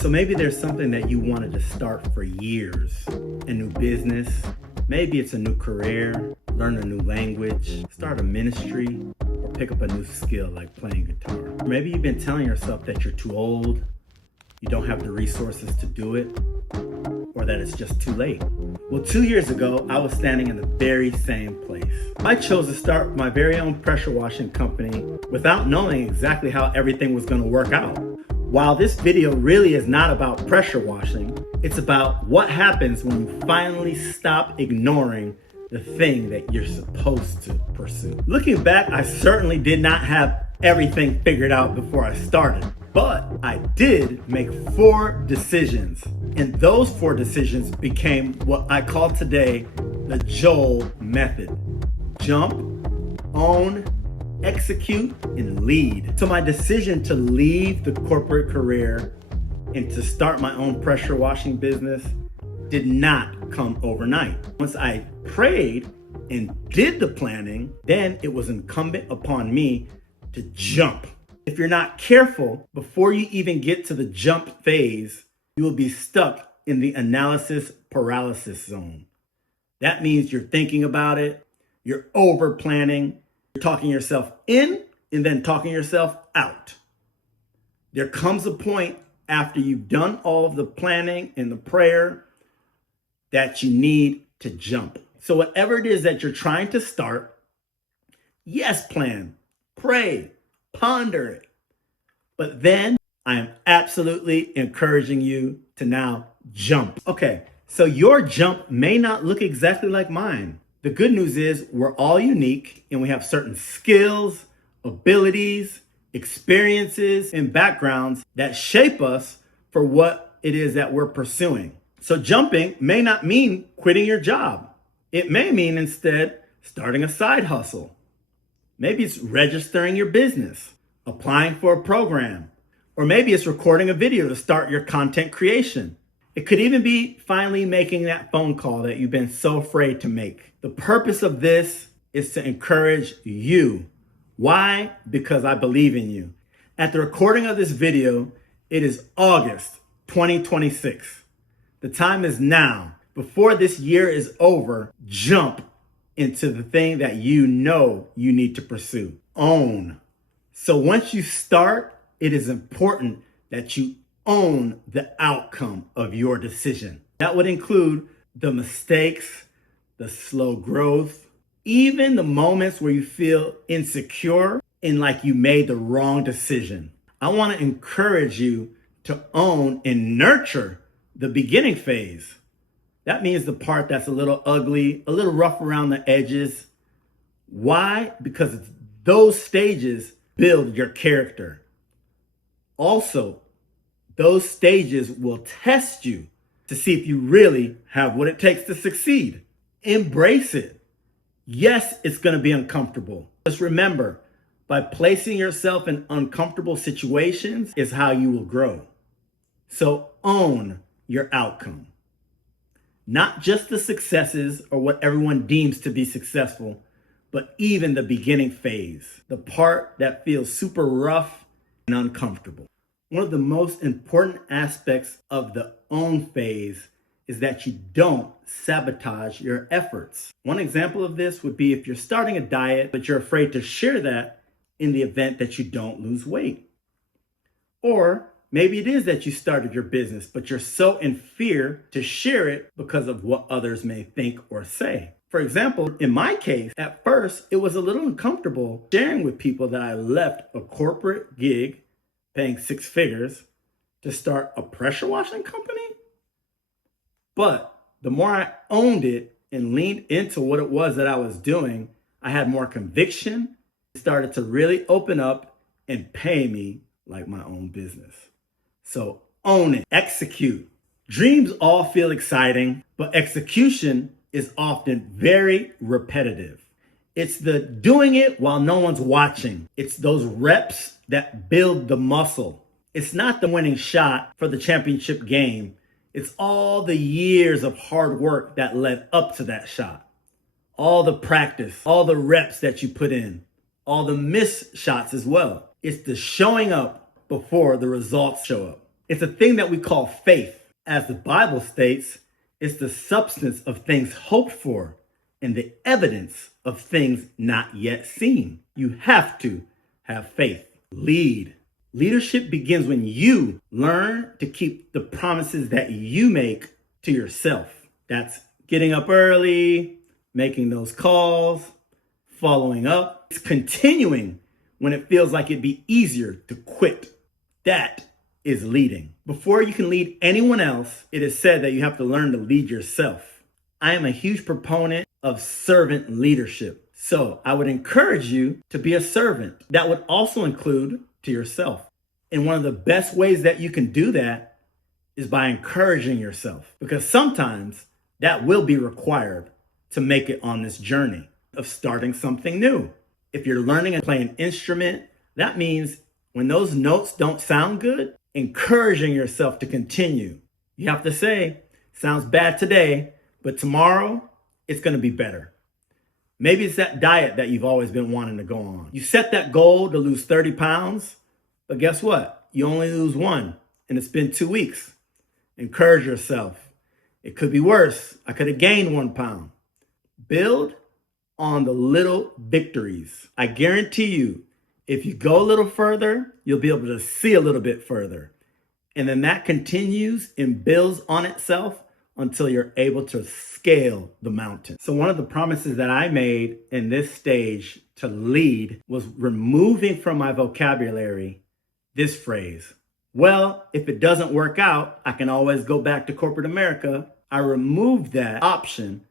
So maybe there's something that you wanted to start for years, a new business, maybe it's a new career, learn a new language, start a ministry, or pick up a new skill like playing guitar. Maybe you've been telling yourself that you're too old, you don't have the resources to do it, or that it's just too late. Well, 2 years ago, I was standing in the very same place. I chose to start my very own pressure washing company without knowing exactly how everything was going to work out. While this video really is not about pressure washing, it's about what happens when you finally stop ignoring the thing that you're supposed to pursue. Looking back, I certainly did not have everything figured out before I started, but I did make 4 decisions. And those 4 decisions became what I call today the J.O.E.L method. Jump, own, execute, and lead. So my decision to leave the corporate career and to start my own pressure washing business did not come overnight. Once I prayed and did the planning, then it was incumbent upon me to jump. If you're not careful, before you even get to the jump phase, you will be stuck in the analysis paralysis zone. That means you're thinking about it, you're over planning, you're talking yourself in and then talking yourself out. There comes a point after you've done all of the planning and the prayer that you need to jump. So whatever it is that you're trying to start, yes, plan, pray, ponder it. But then I am absolutely encouraging you to now jump. Okay, so your jump may not look exactly like mine. The good news is we're all unique and we have certain skills, abilities, experiences, and backgrounds that shape us for what it is that we're pursuing. So jumping may not mean quitting your job. It may mean instead starting a side hustle. Maybe it's registering your business, applying for a program, or maybe it's recording a video to start your content creation. It could even be finally making that phone call that you've been so afraid to make. The purpose of this is to encourage you. Why? Because I believe in you. At the recording of this video, it is August 2026. The time is now. Before this year is over, jump into the thing that you know you need to pursue. Own. So once you start, it is important that you own the outcome of your decision. That would include the mistakes, the slow growth, even the moments where you feel insecure and like you made the wrong decision. I want to encourage you to own and nurture the beginning phase. That means the part that's a little ugly, a little rough around the edges. Why? Because those stages build your character. Also, those stages will test you to see if you really have what it takes to succeed. Embrace it. Yes, it's going to be uncomfortable. Just remember, by placing yourself in uncomfortable situations is how you will grow. So own your outcome. Not just the successes or what everyone deems to be successful, but even the beginning phase, the part that feels super rough and uncomfortable. One of the most important aspects of the own phase is that you don't sabotage your efforts. One example of this would be if you're starting a diet, but you're afraid to share that in the event that you don't lose weight. Or maybe it is that you started your business, but you're so in fear to share it because of what others may think or say. For example, in my case, at first, it was a little uncomfortable sharing with people that I left a corporate gig paying 6 figures to start a pressure washing company. But the more I owned it and leaned into what it was that I was doing, I had more conviction. It started to really open up and pay me like my own business. So own it, execute. Dreams all feel exciting, but execution is often very repetitive. It's the doing it while no one's watching. It's those reps that build the muscle. It's not the winning shot for the championship game. It's all the years of hard work that led up to that shot. All the practice, all the reps that you put in, all the missed shots as well. It's the showing up before the results show up. It's a thing that we call faith. As the Bible states, it's the substance of things hoped for and the evidence of things not yet seen. You have to have faith. Lead. Leadership begins when you learn to keep the promises that you make to yourself. That's getting up early, making those calls, following up. It's continuing when it feels like it'd be easier to quit. That is leading. Before you can lead anyone else, it is said that you have to learn to lead yourself. I am a huge proponent of servant leadership. So I would encourage you to be a servant. That would also include to yourself. And one of the best ways that you can do that is by encouraging yourself, because sometimes that will be required to make it on this journey of starting something new. If you're learning and playing an instrument, that means when those notes don't sound good, encouraging yourself to continue. You have to say, sounds bad today, but tomorrow it's going to be better. Maybe it's that diet that you've always been wanting to go on. You set that goal to lose 30 pounds, but guess what? You only lose 1, and it's been 2 weeks. Encourage yourself. It could be worse. I could have gained 1 pound. Build on the little victories. I guarantee you, if you go a little further, you'll be able to see a little bit further. And then that continues and builds on itself until you're able to scale the mountain. So one of the promises that I made in this stage to lead was removing from my vocabulary this phrase. Well, if it doesn't work out, I can always go back to corporate America. I removed that option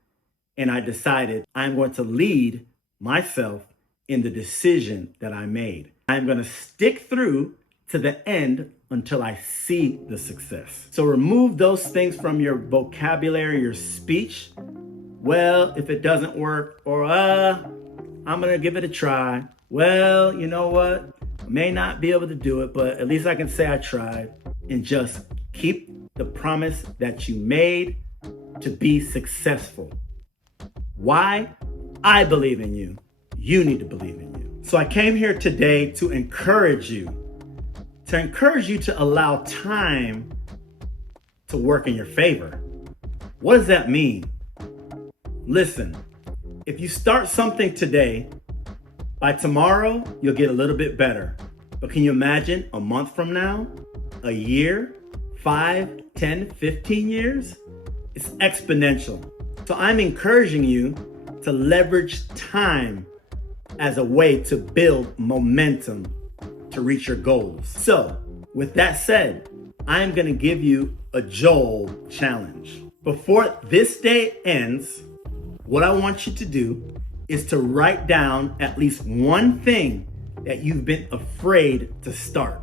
and I decided I'm going to lead myself in the decision that I made. I'm going to stick through to the end until I see the success. So remove those things from your vocabulary, your speech. Well, if it doesn't work, or I'm going to give it a try. Well, you know what? I may not be able to do it, but at least I can say I tried. And just keep the promise that you made to be successful. Why? I believe in you. You need to believe in you. So I came here today to encourage you to allow time to work in your favor. What does that mean? Listen, if you start something today, by tomorrow, you'll get a little bit better. But can you imagine a month from now, a year, 5, 10, 15 years? It's exponential. So I'm encouraging you to leverage time as a way to build momentum to reach your goals. So with that said, I'm going to give you a J.O.E.L challenge. Before this day ends, what I want you to do is to write down at least one thing that you've been afraid to start.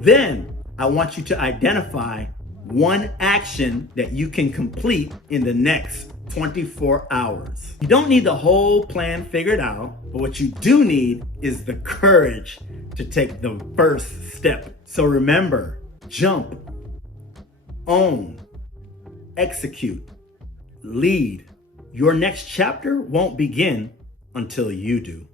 Then I want you to identify one action that you can complete in the next 24 hours. You don't need the whole plan figured out, but what you do need is the courage to take the first step. So remember, jump, own, execute, lead. Your next chapter won't begin until you do.